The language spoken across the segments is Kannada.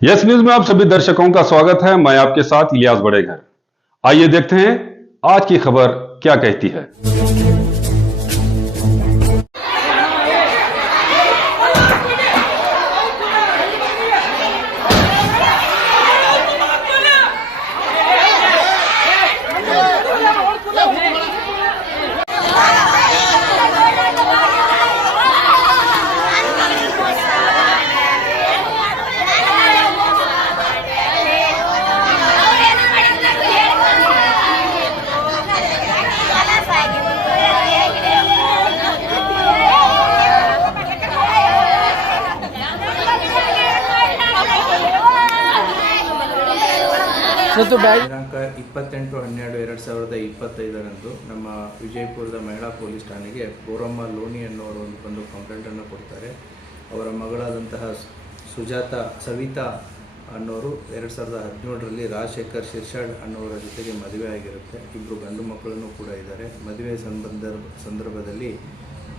यस न्यूज में आप सभी दर्शकों का स्वागत है। मैं आपके साथ इलियास बड़ेघर। आइए देखते हैं आज की खबर क्या कहती है। ದಿನಾಂಕ 28/12/2025 ನಮ್ಮ ವಿಜಯಪುರದ ಮಹಿಳಾ ಪೊಲೀಸ್ ಠಾಣೆಗೆ ಬೋರಮ್ಮ ಲೋನಿ ಅನ್ನೋರು ಒಂದು ಕಂಪ್ಲೇಂಟನ್ನು ಕೊಡ್ತಾರೆ. ಅವರ ಮಗಳಾದಂತಹ ಸವಿತಾ ಅನ್ನೋರು 2017ರಲ್ಲಿ ರಾಜಶೇಖರ್ ಶಿರ್ಷಾಡ್ ಅನ್ನೋರ ಜೊತೆಗೆ ಮದುವೆ ಆಗಿರುತ್ತೆ. ಇಬ್ಬರು ಗಂಡು ಮಕ್ಕಳನ್ನು ಕೂಡ ಇದ್ದಾರೆ. ಮದುವೆ ಸಂದರ್ಭದಲ್ಲಿ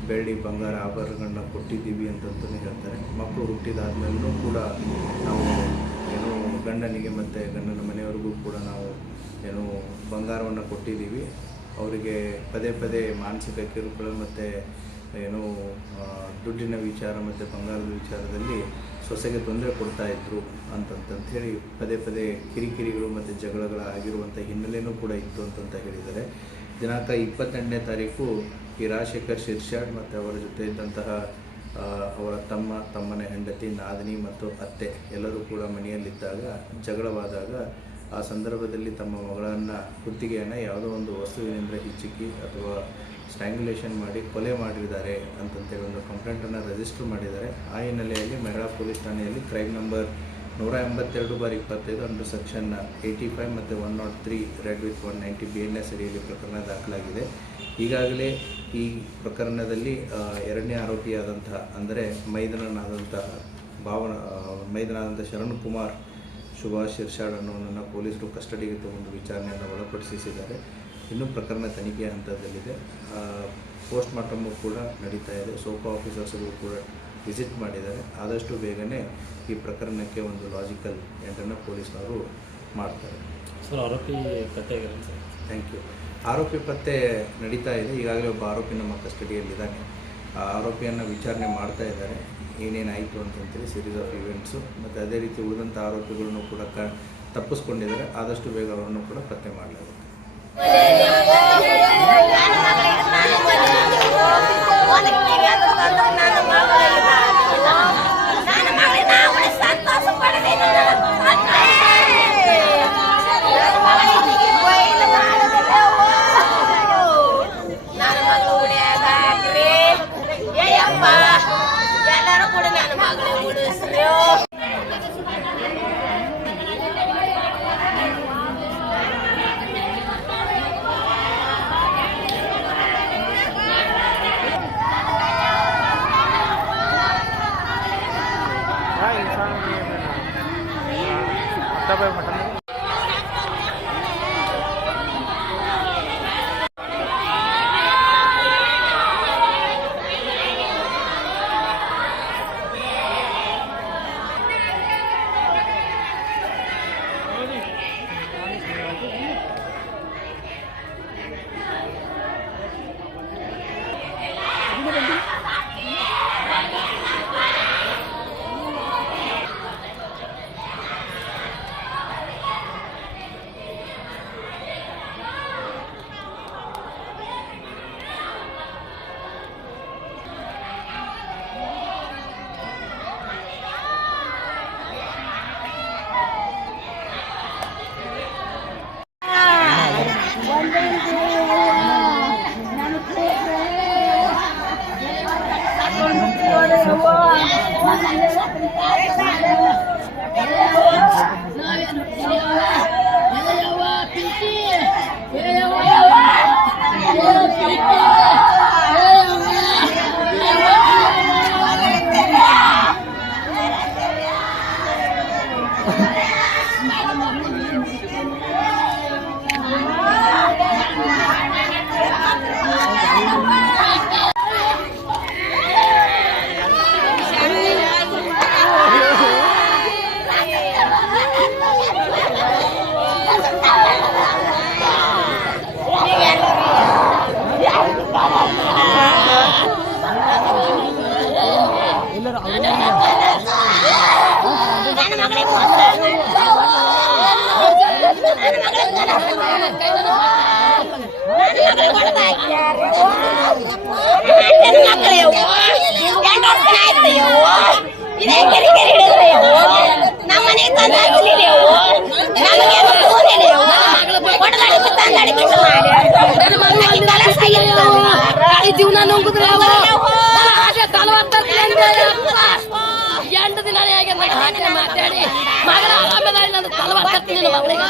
ಬೆಳ್ಳಿ ಬಂಗಾರ ಆಭರಣಗಳನ್ನ ಕೊಟ್ಟಿದ್ದೀವಿ ಅಂತಂತಲೇ ಹೇಳ್ತಾರೆ. ಮಕ್ಕಳು ಹುಟ್ಟಿದಾದ್ಮೇಲೂ ಕೂಡ ನಾವು ಗಂಡನಿಗೆ ಮತ್ತು ಗಂಡನ ಮನೆಯವರಿಗೂ ಕೂಡ ನಾವು ಬಂಗಾರವನ್ನು ಕೊಟ್ಟಿದ್ದೀವಿ. ಅವರಿಗೆ ಪದೇ ಪದೇ ಮಾನಸಿಕ ಕಿರುಕುಳ ಮತ್ತು ದುಡ್ಡಿನ ವಿಚಾರ ಮತ್ತು ಬಂಗಾರದ ವಿಚಾರದಲ್ಲಿ ಸೊಸೆಗೆ ತೊಂದರೆ ಕೊಡ್ತಾಯಿದ್ರು ಹೇಳಿ ಪದೇ ಪದೇ ಕಿರಿಕಿರಿಗಳು ಮತ್ತು ಜಗಳಗಳ ಆಗಿರುವಂಥ ಹಿನ್ನೆಲೆಯೂ ಕೂಡ ಇತ್ತು ಅಂತ ಹೇಳಿದ್ದಾರೆ. ದಿನಾಂಕ 28ನೇ ತಾರೀಕು ಈ ರಾಜಶೇಖರ್ ಶಿರ್ಷಾಡ್ ಮತ್ತು ಅವರ ಜೊತೆ ಇದ್ದಂತಹ ಅವರ ತಮ್ಮನ ಹೆಂಡತಿ ನಾದಿನಿ ಮತ್ತು ಅತ್ತೆ ಎಲ್ಲರೂ ಕೂಡ ಮನೆಯಲ್ಲಿದ್ದಾಗ ಜಗಳವಾದಾಗ ಆ ಸಂದರ್ಭದಲ್ಲಿ ತಮ್ಮ ಮಗಳನ್ನು ಕುತ್ತಿಗೆಯನ್ನು ಯಾವುದೋ ಒಂದು ವಸ್ತುವಿನಿಂದ ಹಿಚ್ಚುಕಿ ಅಥವಾ ಸ್ಟ್ರ್ಯಾಂಗ್ಯುಲೇಷನ್ ಮಾಡಿ ಕೊಲೆ ಮಾಡಿದ್ದಾರೆ ಅಂತಂತೇಳಿ ಒಂದು ಕಂಪ್ಲೇಂಟನ್ನು ರಿಜಿಸ್ಟರ್ ಮಾಡಿದ್ದಾರೆ. ಆ ಹಿನ್ನೆಲೆಯಲ್ಲಿ ಮಹಿಳಾ ಪೊಲೀಸ್ ಠಾಣೆಯಲ್ಲಿ ಕ್ರೈಮ್ ನಂಬರ್ 182/25 ಅಂಡರ್ ಸೆಕ್ಷನ್ 85 ಮತ್ತು 103 ರೆಡ್ ವಿತ್ 190 BNS ಅಡಿಯಲ್ಲಿ ಪ್ರಕರಣ ದಾಖಲಾಗಿದೆ. ಈಗಾಗಲೇ ಈ ಪ್ರಕರಣದಲ್ಲಿ ಎರಡನೇ ಆರೋಪಿಯಾದಂತಹ ಅಂದರೆ ಮೈದನನಾದಂತಹ ಶರಣ್ ಕುಮಾರ್ ಸುಭಾಷ್ ಶಿರ್ಷಾಡ್ ಅನ್ನೋನನ್ನು ಪೊಲೀಸರು ಕಸ್ಟಡಿಗೆ ತಗೊಂಡು ವಿಚಾರಣೆಯನ್ನು ಒಳಪಡಿಸಿದ್ದಾರೆ. ಇನ್ನೂ ಪ್ರಕರಣ ತನಿಖೆಯ ಹಂತದಲ್ಲಿದೆ. ಪೋಸ್ಟ್ ಮಾರ್ಟಮು ಕೂಡ ನಡೀತಾ ಇದೆ. ಸೋಪಾ ಆಫೀಸರ್ಸ್ಗಳು ಕೂಡ ವಿಸಿಟ್ ಮಾಡಿದ್ದಾರೆ. ಆದಷ್ಟು ಬೇಗನೆ ಈ ಪ್ರಕರಣಕ್ಕೆ ಒಂದು ಲಾಜಿಕಲ್ ಎಂಟನ್ನು ಪೊಲೀಸ್ನವರು ಮಾಡ್ತಾರೆ. ಸರ್, ಆರೋಪಿ ಪತ್ತೆ ಸರ್? Thank you. ಆರೋಪಿ ಪತ್ತೆ ನಡೀತಾ ಇದೆ. ಈಗಾಗಲೇ ಒಬ್ಬ ಆರೋಪಿ ನಮ್ಮ ಕಸ್ಟಡಿಯಲ್ಲಿದ್ದಾನೆ. ಆ ಆರೋಪಿಯನ್ನು ವಿಚಾರಣೆ ಮಾಡ್ತಾ ಇದ್ದಾರೆ, ಏನೇನಾಯಿತು ಅಂತಂತೇಳಿ ಸೀರೀಸ್ ಆಫ್ ಇವೆಂಟ್ಸು. ಮತ್ತು ಅದೇ ರೀತಿ ಉಳಿದಂಥ ಆರೋಪಿಗಳನ್ನು ಕೂಡ ತಪ್ಪಿಸ್ಕೊಂಡಿದ್ದಾರೆ. ಆದಷ್ಟು ಬೇಗ ಅವರನ್ನು ಕೂಡ ಪತ್ತೆ ಮಾಡಲಾಗುತ್ತೆ. ಜೀವನ ನುಂಗುದ್ರೆ ಎಂಟು ದಿನ ಮಾತಾಡಿ ಮಗಳ ಆರಾಮದ ತಲವಾರ್ತೀನಿ ಮಗಳಿಗೆ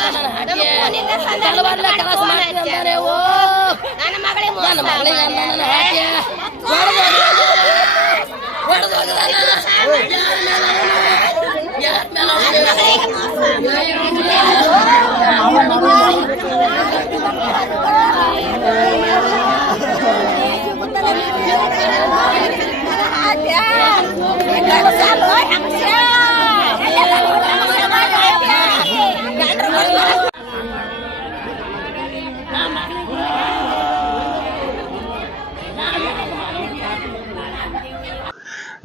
ತಲವಾರ್ಲ ಕೆಲಸ ಮಾಡ್ತಿದ್ದಾರೆ ಓ ನನ್ನ ಮಗಳಿಗೆ ನನ್ನ ಹಾಕಿ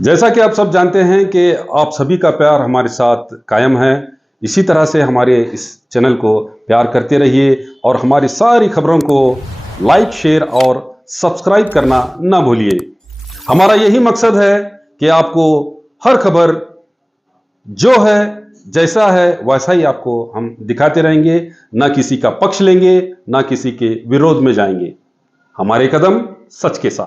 जैसा कि आप सब जानते हैं कि आप सभी का प्यार हमारे साथ कायम है। इसी तरह से हमारे इस चैनल को प्यार करते रहिए और हमारी सारी खबरों को लाइक, शेयर और सब्सक्राइब करना ना भूलिए। हमारा यही मकसद है कि आपको हर खबर जो है जैसा है वैसा ही आपको हम दिखाते रहेंगे, ना किसी का पक्ष लेंगे, ना किसी के विरोध में जाएंगे। हमारे कदम सच के साथ।